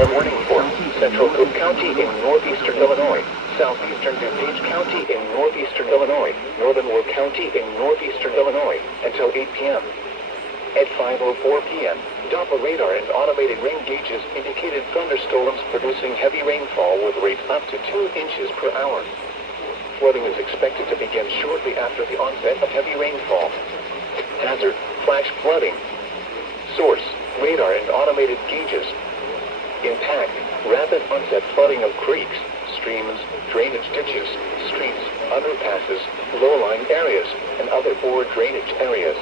flood warning for Central Cook County in northeastern Illinois, southeastern DuPage County in northeastern Illinois, northern Will County in northeastern Illinois, until 8 p.m. At 5:04 p.m., Doppler radar and automated rain gauges indicated thunderstorms producing heavy rainfall with rates up to 2 inches per hour. Flooding is expected to begin shortly after the onset of heavy rainfall. Hazard: flash flooding. Source: radar and automated gauges. Impact: rapid onset flooding of creeks, streams, drainage ditches, streets, underpasses, low-lying areas, and other poor drainage areas.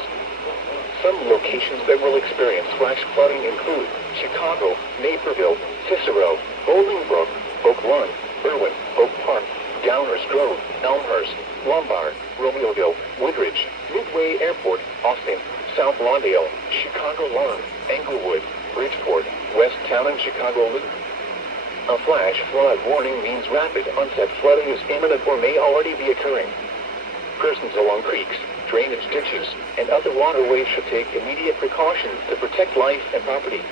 Some locations that will experience flash flooding include Chicago, Naperville, Cicero, Bolingbrook, Oak Lawn, Irwin, Oak Park, Downers Grove, Elmhurst, Lombard, Romeoville, Woodridge, Midway Airport, Austin, South Lawndale, Chicago Lawn, Englewood, Bridgeport, West Town, and Chicago Loop. A flash flood warning means rapid onset flooding is imminent or may already be occurring. Persons along creeks, drainage ditches, and other waterways should take immediate precautions to protect life and property.